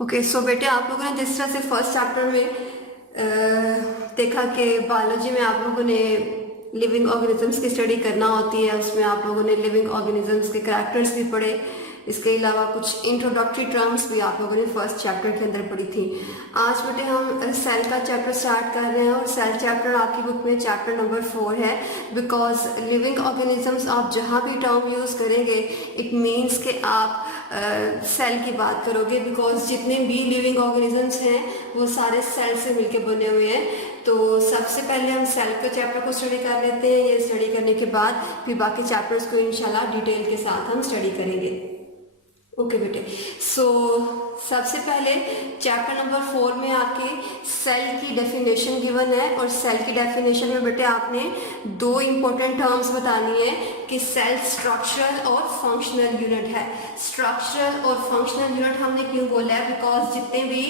Okay so बेटे, आप लोगों ने जिस तरह से फर्स्ट चैप्टर में देखा कि बायोलॉजी में आप लोगों ने लिविंग ऑर्गेनिजम्स की स्टडी करना होती है, उसमें आप लोगों ने लिविंग ऑर्गेनिजम्स के करैक्टर्स भी पढ़े। इसके अलावा कुछ इंट्रोडक्टरी टर्म्स भी आप लोगों ने फर्स्ट चैप्टर के अंदर पढ़ी थी। आज बेटे हम सेल का चैप्टर स्टार्ट कर रहे हैं और सेल चैप्टर आपकी बुक में चैप्टर नंबर 4 है। बिकॉज लिविंग ऑर्गेनिजम्स आप जहाँ भी टर्म यूज़ करेंगे इट मीन्स कि आप सेल की बात करोगे, बिकॉज जितने भी लिविंग ऑर्गेनिजम्स हैं वो सारे सेल से मिलके बने हुए हैं। तो सबसे पहले हम सेल के चैप्टर को स्टडी कर लेते हैं। ये स्टडी करने के बाद फिर बाकी चैप्टर्स को इंशाल्लाह डिटेल के साथ हम स्टडी करेंगे। ओके बेटे, सो सबसे पहले चैप्टर नंबर 4 में आपके सेल की डेफिनेशन गिवन है और सेल की डेफिनेशन में बेटे आपने दो इम्पोर्टेंट टर्म्स बतानी है कि सेल स्ट्रक्चरल और फंक्शनल यूनिट है। स्ट्रक्चरल और फंक्शनल यूनिट हमने क्यों बोला है? बिकॉज जितने भी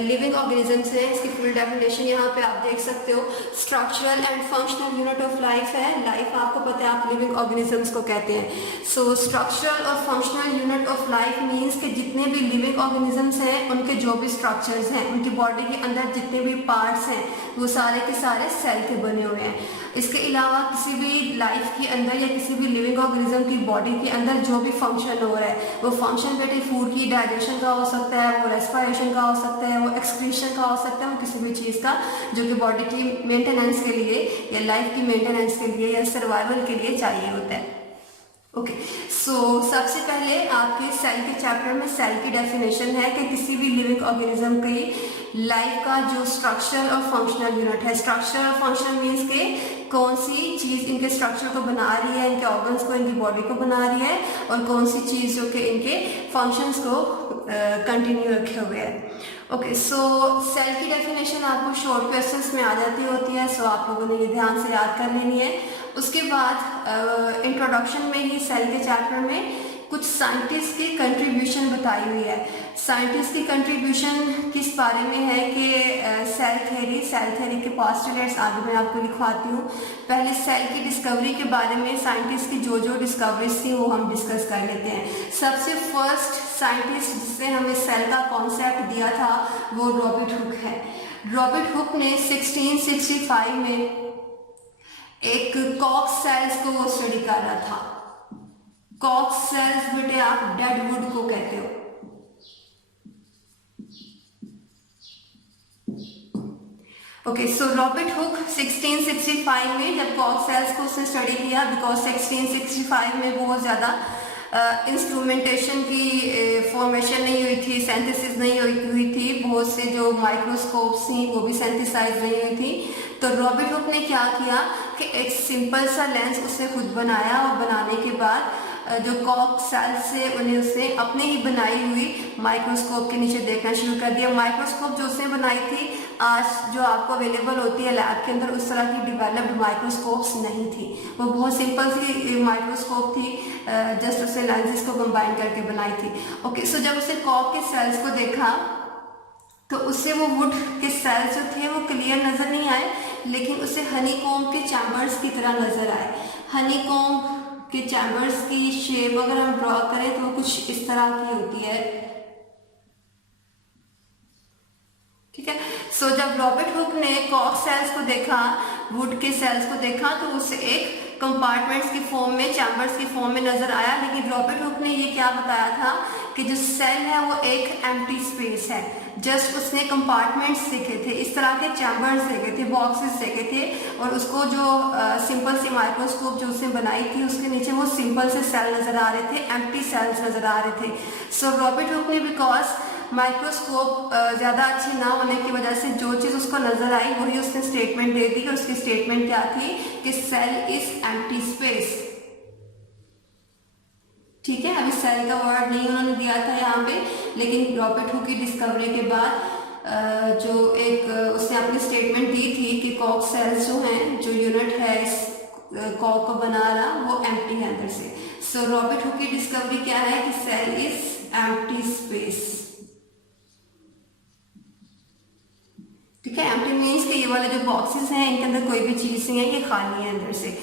लिविंग ऑर्गेनिजम्स हैं इसकी फुल डेफिनेशन यहाँ पे आप देख सकते हो। Structural and functional unit of life है। लाइफ आपको पता है आप लिविंग ऑर्गेनिजम्स को कहते हैं। सो स्ट्रक्चरल और functional unit of life means कि जितने भी लिविंग ऑर्गेनिजम्स हैं उनके जो भी स्ट्रक्चर्स हैं, उनकी बॉडी के अंदर जितने भी पार्ट्स हैं वो सारे के सारे सेल के बने हुए हैं। इसके अलावा किसी भी लाइफ के अंदर या किसी भी लिविंग ऑर्गेनिज्म की बॉडी के अंदर जो भी फंक्शन हो रहा है वो फंक्शन बेटे फूड की डाइजेशन का हो सकता है, वो रेस्पिरेशन का हो सकता है, वो एक्सक्रीशन का हो सकता है, वो किसी भी चीज़ का जो कि बॉडी की मेंटेनेंस के लिए या लाइफ की मेंटेनेंस के लिए या सर्वाइवल के लिए चाहिए होता है। ओके सो सबसे पहले आपके सेल के चैप्टर में सेल की डेफिनेशन है कि किसी भी लिविंग ऑर्गेनिज्म की लाइफ का जो स्ट्रक्चरल और फंक्शनल यूनिट है। स्ट्रक्चरल और फंक्शनल मीन्स के कौन सी चीज़ इनके स्ट्रक्चर को बना रही है, इनके ऑर्गन्स को, इनकी बॉडी को बना रही है, और कौन सी चीज़ जो कि इनके फंक्शंस को कंटिन्यू रखे हुए है। ओके सो सेल की डेफिनेशन आपको शॉर्ट क्वेश्चंस में आ जाती होती है, सो आप लोगों ने ये ध्यान से याद कर लेनी है। उसके बाद इंट्रोडक्शन में ही सेल के चैप्टर में कुछ साइंटिस्ट की कंट्रीब्यूशन बताई हुई है। साइंटिस्ट की कंट्रीब्यूशन किस बारे में है कि सेल थ्योरी के पोस्टुलेट्स आगे मैं आपको लिखवाती हूँ। पहले सेल की डिस्कवरी के बारे में साइंटिस्ट की जो जो डिस्कवरीज थी वो हम डिस्कस कर लेते हैं। सबसे फर्स्ट साइंटिस्ट जिसने हमें सेल का कॉन्सेप्ट दिया था वो रॉबर्ट हुक है। रॉबर्ट हुक ने 1665 में एक कॉक्स सेल्स को वो स्टडी कर रहा था। कॉक्स सेल्स बेटे आप डेड वुड को कहते हो। ओके सो रॉबर्ट हुक 1665 में जब कॉक्स सेल्स को उसने स्टडी किया, बिकॉज 1665 में बहुत ज़्यादा इंस्ट्रूमेंटेशन की फॉर्मेशन नहीं हुई थी, सिंथेसिस नहीं हुई थी, बहुत से जो माइक्रोस्कोप्स थी वो भी सिंथेसाइज नहीं हुई थी। तो रॉबर्ट हुक ने क्या किया कि एक सिंपल सा लेंस उसने खुद बनाया और बनाने के बाद जो कॉक सेल्स से उन्हें उसने अपने ही बनाई हुई माइक्रोस्कोप के नीचे देखना शुरू कर दिया। माइक्रोस्कोप जो उसने बनाई थी आज जो आपको अवेलेबल होती है लैब के अंदर उस तरह की डिवेलप्ड माइक्रोस्कोप्स नहीं थी, वो बहुत सिंपल सी माइक्रोस्कोप थी, जस्ट उसने लेंसेज को कंबाइन करके बनाई थी। ओके सो जब उसने कॉक के सेल्स को देखा तो उससे वो वुड के सेल्स जो थे वो क्लियर नज़र नहीं आए, लेकिन उसे हनीकॉम्ब के चैम्बर्स की तरह नज़र आए। हनीकॉम्ब के चैम्बर्स की शेप अगर हम ड्रॉ करें तो वो कुछ इस तरह की होती है, ठीक है। सो जब रॉबर्ट हुक ने कॉक सेल्स को देखा, वुड के सेल्स को देखा, तो उससे एक कंपार्टमेंट्स की फॉर्म में, चैम्बर्स की फॉर्म में नजर आया। लेकिन रॉबर्ट हुक ने ये क्या बताया था कि जो सेल है वो एक एम्प्टी स्पेस है। जस्ट उसने कंपार्टमेंट्स देखे थे, इस तरह के चैम्बर्स देखे थे, बॉक्सेस देखे थे, और उसको जो सिंपल सी माइक्रोस्कोप जो उसने बनाई थी उसके नीचे वो सिंपल से सेल नजर आ रहे थे, एम्प्टी सेल्स नजर आ रहे थे। सो रॉबर्ट हुक ने बिकॉज माइक्रोस्कोप ज़्यादा अच्छी ना होने की वजह से जो चीज़ उसको नजर आई वही उसने स्टेटमेंट दे दी। उसकी स्टेटमेंट क्या थी कि सेल इज एम्प्टी स्पेस, ठीक है। अभी सेल का वर्ड नहीं उन्होंने दिया था यहाँ पे, लेकिन रॉबर्ट हुक की डिस्कवरी के बाद जो एक उसने अपनी स्टेटमेंट दी थी कि कॉक सेल्स जो हैं, जो यूनिट है इस कॉक को बना रहा वो एम्प्टी है अंदर से। सो रॉबर्ट हुक की डिस्कवरी क्या है कि सेल इज एम्प्टी स्पेस, ठीक है। एम्प्टी मीन्स कि ये वाले जो बॉक्सेस हैं इनके अंदर कोई भी चीज़ नहीं है, ये खाली है अंदर से।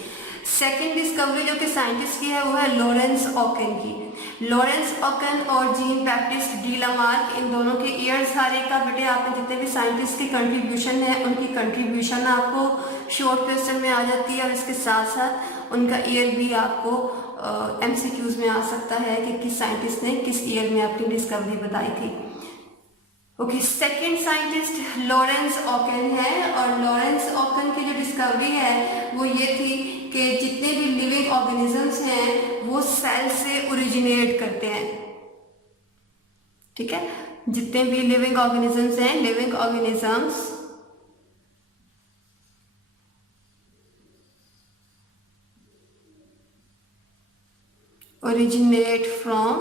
सेकेंड डिस्कवरी जो कि साइंटिस्ट की है वो है लॉरेंस ऑकेन की। लॉरेंस ओकन और जीन बैप्टिस्ट डी लामार्क, इन दोनों के ईयर सारे का बेटे आपको जितने भी साइंटिस्ट की कंट्रीब्यूशन है उनकी कंट्रीब्यूशन आपको शॉर्ट क्वेश्चन में आ जाती है, और इसके साथ साथ उनका ईयर भी आपको MCQs में आ सकता है कि किस साइंटिस्ट ने किस ईयर में अपनी डिस्कवरी बताई थी। ओके, सेकंड साइंटिस्ट लॉरेंस ओकन है, और लॉरेंस ओकन की जो डिस्कवरी है वो ये थी कि जितने भी लिविंग ऑर्गेनिजम्स हैं वो सेल से ओरिजिनेट करते हैं। ठीक है, जितने भी लिविंग ऑर्गेनिजम्स हैं, living organisms originate from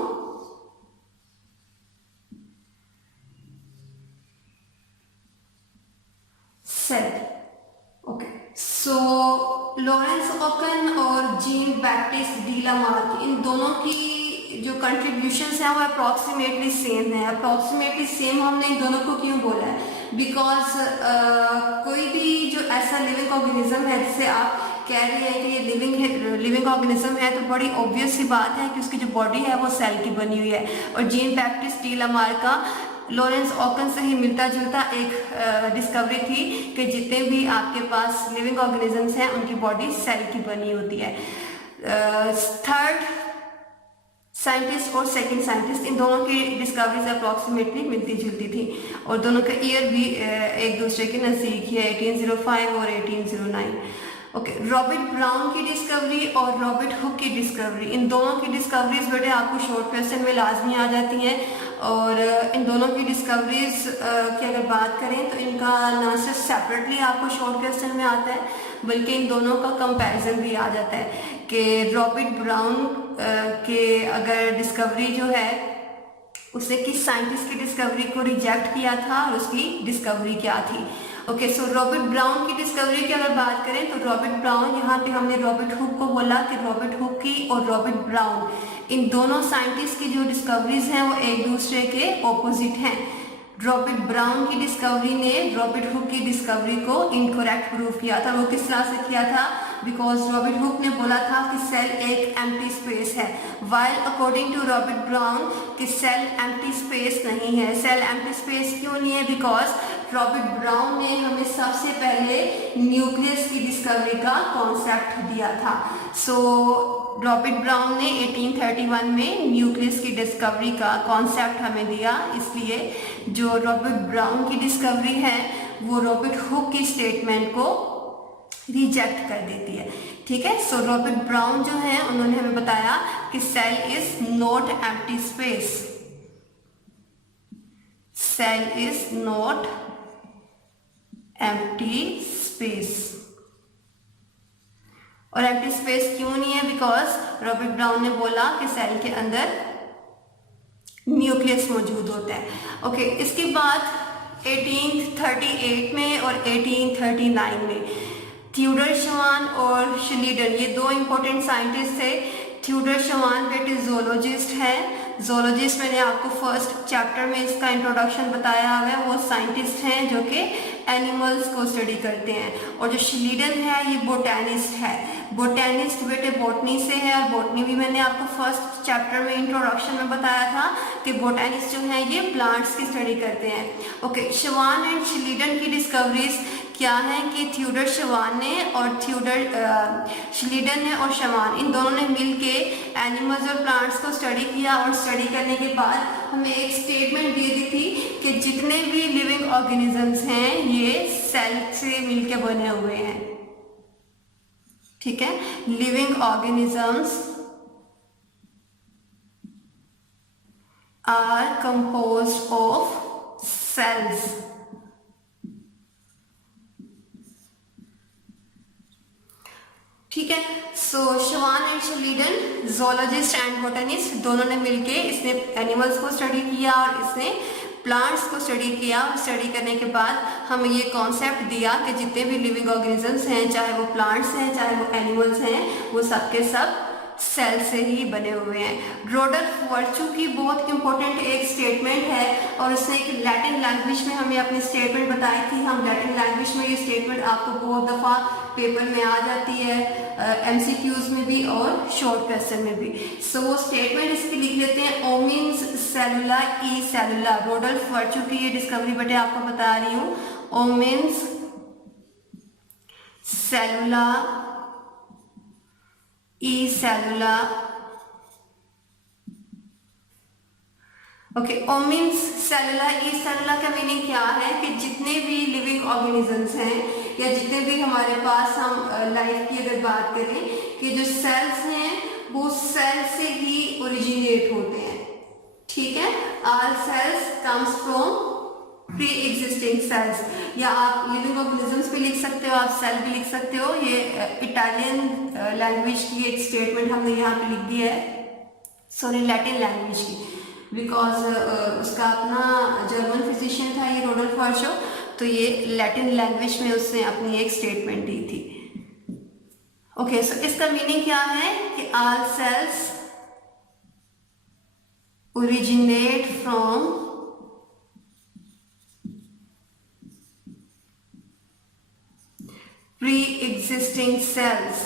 cell. Okay, so Lorenz Oken और जीन बैप्टिस्ट डी लामार्क, इन दोनों की जो कंट्रीब्यूशंस हैं वो अप्रॉक्सीमेटली सेम है। अप्रॉक्सीमेटली सेम हमने इन दोनों को क्यों बोला है? बिकॉज कोई भी जो ऐसा लिविंग ऑर्गेनिज्म है जिसे आप कह रहे हैं कि ये लिविंग ऑर्गेनिज्म है, तो बड़ी ऑब्वियस सी बात है कि उसकी जो बॉडी है वो सेल की बनी हुई है। और जीन बैप्टिस्ट डी लामार्क का लॉरेंस ओकन से ही मिलता जुलता एक डिस्कवरी थी कि जितने भी आपके पास लिविंग ऑर्गेनिजम्स हैं उनकी बॉडी सेल की बनी होती है। थर्ड साइंटिस्ट और सेकंड साइंटिस्ट, इन दोनों की डिस्कवरीज अप्रॉक्सीमेटली मिलती जुलती थी, और दोनों का ईयर भी एक दूसरे के नज़दीक है, 1805 और 1809। ओके, रॉबर्ट ब्राउन की डिस्कवरी और रॉबर्ट हुक की डिस्कवरी, इन दोनों की डिस्कवरीज बेटे आपको शॉर्ट क्वेश्चन में लाजमी आ जाती हैं। और इन दोनों की डिस्कवरीज की अगर बात करें तो इनका ना सिर्फ सेपरेटली आपको शॉर्ट क्वेश्चन में आता है, बल्कि इन दोनों का कंपैरिजन भी आ जाता है कि रॉबर्ट ब्राउन के अगर डिस्कवरी जो है उसने किस साइंटिस्ट की डिस्कवरी को रिजेक्ट किया था और उसकी डिस्कवरी क्या थी। ओके, सो रॉबर्ट ब्राउन की डिस्कवरी की अगर बात करें तो रॉबर्ट ब्राउन, यहाँ पे हमने रॉबर्ट हुक को बोला कि रॉबर्ट हुक की और रॉबर्ट ब्राउन, इन दोनों साइंटिस्ट की जो डिस्कवरीज हैं वो एक दूसरे के ऑपोजिट हैं। रॉबर्ट ब्राउन की डिस्कवरी ने रॉबर्ट हुक की डिस्कवरी को इनकरेक्ट प्रूव किया था। वो किस तरह से किया था? बिकॉज रॉबर्ट हुक ने बोला था कि सेल एक एम्प्टी स्पेस है, while according to Robert Brown कि सेल एम्प्टी स्पेस नहीं है। सेल एम्प्टी स्पेस क्यों नहीं है? बिकॉज रॉबर्ट ब्राउन ने हमें सबसे पहले न्यूक्लियस की डिस्कवरी का कॉन्सेप्ट दिया था। सो रॉबर्ट ब्राउन ने 1831 में न्यूक्लियस की डिस्कवरी का कॉन्सेप्ट हमें दिया, इसलिए जो रॉबर्ट ब्राउन की डिस्कवरी है वो रॉबर्ट हुक की स्टेटमेंट को रिजेक्ट कर देती है। ठीक है, सो रॉबर्ट ब्राउन जो है उन्होंने हमें बताया कि cell is not empty space, cell is not empty space. और एम्प्टी स्पेस क्यों नहीं है? बिकॉज रॉबर्ट ब्राउन ने बोला कि सेल के अंदर न्यूक्लियस मौजूद होता है। ओके, इसके बाद 1838 में और 1839 में थ्योडर शवान और श्लीडर, ये दो इंपॉर्टेंट साइंटिस्ट थे। थ्योडर शवान बेटे जोलॉजिस्ट है। जोलॉजिस्ट मैंने आपको फर्स्ट चैप्टर में इसका इंट्रोडक्शन बताया हुआ है। वो साइंटिस्ट हैं जो कि एनिमल्स को स्टडी करते हैं। और जो श्लीडर है ये बोटैनिस्ट है। बोटैनिस्ट बेटे बॉटनी से है, और बॉटनी भी मैंने आपको फर्स्ट चैप्टर में इंट्रोडक्शन में बताया था कि बोटैनिस्ट जो है ये प्लांट्स की स्टडी करते हैं। ओके, शवान एंड श्लीडर की डिस्कवरीज क्या है कि थ्योडर शवान ने और श्लीडर ने और शवान, इन दोनों ने मिलके एनिमल्स और प्लांट्स को स्टडी किया, और स्टडी करने के बाद हमें एक स्टेटमेंट दे दी थी कि जितने भी लिविंग ऑर्गेनिजम्स हैं ये सेल से मिलके बने हुए हैं। ठीक है, living organisms are composed of cells. ठीक है, so Schwann and Schleiden, zoologist and botanist, दोनों ने मिलके इसने एनिमल्स को स्टडी किया और इसने प्लांट्स को स्टडी किया। और स्टडी करने के बाद हमें ये कॉन्सेप्ट दिया कि जितने भी लिविंग ऑर्गेनिजम्स हैं, चाहे वो प्लांट्स हैं चाहे वो एनिमल्स हैं, वो सब के सब सेल से ही बने हुए हैं। रोडल्फ वर्चू की बहुत इंपॉर्टेंट एक स्टेटमेंट है, और उसने एक लैटिन लैंग्वेज में हमें अपनी स्टेटमेंट बताई थी। हम लैटिन लैंग्वेज में ये स्टेटमेंट आपको बहुत दफ़ा पेपर में आ जाती है, MCQs में भी और शॉर्ट क्वेश्चन में भी। सो वो स्टेटमेंट इसकी लिख लेते हैं, ओ मीन्स सेलुला ई सेलुला। रोडल्फ वर्चू की ये डिस्कवरी बेटे आपको बता रही हूँ। ओ मीन्स सेलुला ई सेलुला। ओके, ओ मीन्स सेलुला ई सेलुला का मीनिंग क्या है कि जितने भी लिविंग ऑर्गेनिजम्स हैं या जितने भी हमारे पास हम लाइफ की अगर बात करें कि जो सेल्स हैं वो सेल से ही ओरिजिनेट होते हैं। ठीक है, all sales comes from pre existing sales, या आप लिविंग ऑर्गेनिजम्स भी लिख सकते हो, आप सेल भी लिख सकते हो। ये इटालियन लैंग्वेज की एक स्टेटमेंट हमने यहाँ पे लिख दी है, सॉरी लैटिन लैंग्वेज की, बिकॉज उसका अपना जर्मन फिजिशियन था ये रोडल्फ वर्चू, तो ये लैटिन लैंग्वेज में उसने अपनी एक स्टेटमेंट दी थी। ओके, सो इसका मीनिंग क्या है कि all cells originate from pre existing cells.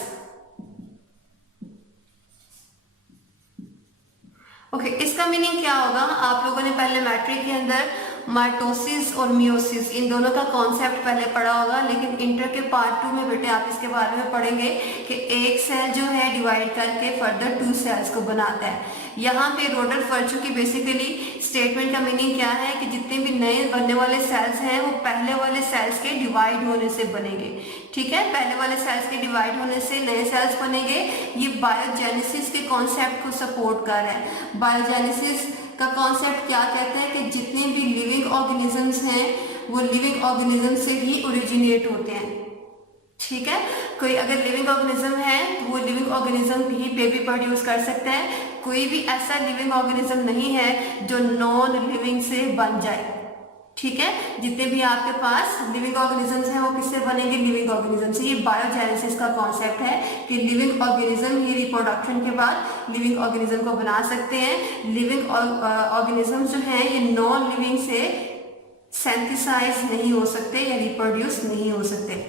Okay, इसका मीनिंग क्या होगा? आप लोगों ने पहले मैट्रिक के अंदर माइटोसिस और मियोसिस इन दोनों का कॉन्सेप्ट पहले पढ़ा होगा, लेकिन इंटर के पार्ट 2 में बेटे आप इसके बारे में पढ़ेंगे कि एक सेल जो है डिवाइड करके फर्दर 2 सेल्स को बनाता है। यहाँ पे रोडल्फ वर्चू की बेसिकली स्टेटमेंट का मीनिंग क्या है कि जितने भी नए बनने वाले सेल्स हैं वो पहले वाले सेल्स के डिवाइड होने से बनेंगे। ठीक है, पहले वाले सेल्स के डिवाइड होने से नए सेल्स बनेंगे। ये बायोजेनेसिस के कॉन्सेप्ट को सपोर्ट कर रहा है। बायोजेनेसिस का कॉन्सेप्ट क्या कहता है कि जितने भी लिविंग ऑर्गेनिजम्स हैं वो लिविंग ऑर्गेनिज्म से ही ओरिजिनेट होते हैं। ठीक है, कोई अगर लिविंग ऑर्गेनिज्म है तो वो लिविंग ऑर्गेनिज्म ही बेबी प्रोड्यूस कर सकता है। कोई भी ऐसा लिविंग ऑर्गेनिज्म नहीं है जो नॉन लिविंग से बन जाए। ठीक है, जितने भी आपके पास लिविंग ऑर्गेनिजम्स हैं वो किससे बनेंगे? लिविंग ऑर्गेनिज्म से। ये बायोजेनेसिस का कॉन्सेप्ट है कि लिविंग ऑर्गेनिज्म ही रिप्रोडक्शन के बाद लिविंग ऑर्गेनिज्म को बना सकते हैं। लिविंग ऑर्गेनिज्म जो हैं ये नॉन लिविंग से सिंथेसाइज नहीं हो सकते या रिप्रोड्यूस नहीं हो सकते।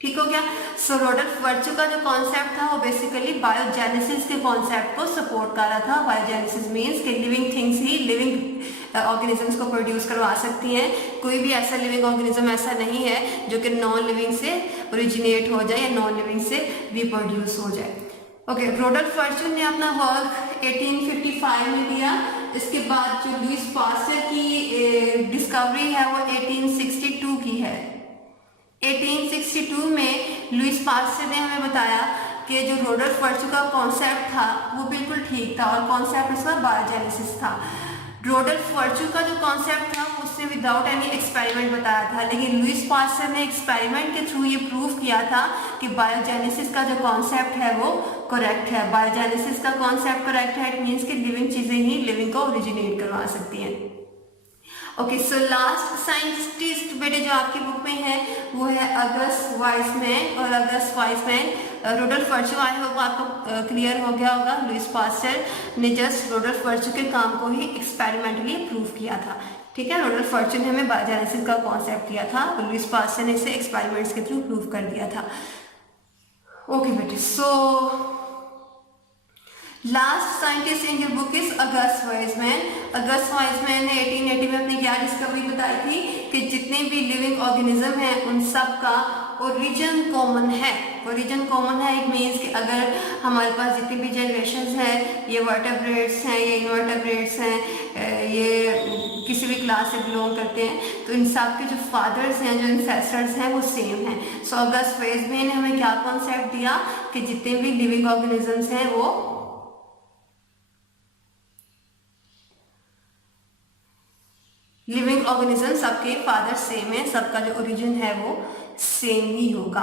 ठीक हो गया। सो रोडल्फ वर्चू का जो कॉन्सेप्ट था वो बेसिकली बायोजेनेसिस के कॉन्सेप्ट को सपोर्ट कर रहा था। बायोजेनेसिस मीन्स कि लिविंग थिंग्स ही लिविंग ऑर्गेनिजम्स को प्रोड्यूस करवा सकती हैं। कोई भी ऐसा लिविंग ऑर्गेनिज्म ऐसा नहीं है जो कि नॉन लिविंग से ओरिजिनेट हो जाए या नॉन लिविंग से रिप्रोड्यूस हो जाए। ओके, रोडल्फ वर्चू ने अपना वर्क 1855 में दिया। इसके बाद जो लुईस पास्चर की डिस्कवरी है वो 1862 की है। 1862 में लुईस पास्चर ने हमें बताया कि जो रोडल्फ वर्चू का कॉन्सेप्ट था वो बिल्कुल ठीक था और कॉन्सेप्ट उसका बायोजेनेसिस था। रोडल्फ वर्चू का जो कॉन्सेप्ट था उसने विदाउट एनी एक्सपेरिमेंट बताया था, लेकिन लुईस पास्चर ने एक्सपेरिमेंट के थ्रू ये प्रूव किया था कि बायोजेनेसिस का जो कॉन्सेप्ट है वो करेक्ट है। बायोजेनेसिस का कॉन्सेप्ट करेक्ट है, इट मीन्स कि लिविंग चीजें ही लिविंग को ओरिजिनेट करवा सकती हैं। ओके, सो लास्ट साइंटिस्ट बेटे जो आपकी बुक में है वो है अगस्ट वाइसमैन। और August Weismann, Rudolf Virchow I hope आपको क्लियर हो गया होगा। लुईस पास्चर ने जस्ट रोडल्फ वर्चू के काम को ही एक्सपेरिमेंटली प्रूव किया था। ठीक है, रोडल्फ वर्चू ने हमें बायोजेनेसिस का कॉन्सेप्ट दिया था और लुईस पास्चर ने इसे एक्सपेरिमेंट्स के थ्रू प्रूव कर दिया था। ओके बेटे, so last scientist in your book is August Wiseman. August Wiseman ने 1880 में अपनी क्या डिस्कवरी बताई थी कि जितने भी लिविंग ऑर्गेनिज्म हैं उन सब का ओरिजिन कॉमन है। ओरिजिन कॉमन है, इट मीन्स कि अगर हमारे पास जितनी भी जनरेशन्स हैं, ये वर्टेब्रेट्स हैं, ये इनवर्टेब्रेट्स हैं, ये किसी भी क्लास से बिलोंग करते हैं, तो इन सब के जो फादर्स हैं, जो इंसेस्टर्स हैं वो सेम हैं। सो अगस्ट वाइसमैन ने हमें क्या कॉन्सेप्ट दिया कि जितने भी लिविंग ऑर्गेनिजम्स हैं वो लिविंग ऑर्गेनिज्म सबके फादर सेम है, सबका जो ओरिजिन है वो सेम ही होगा।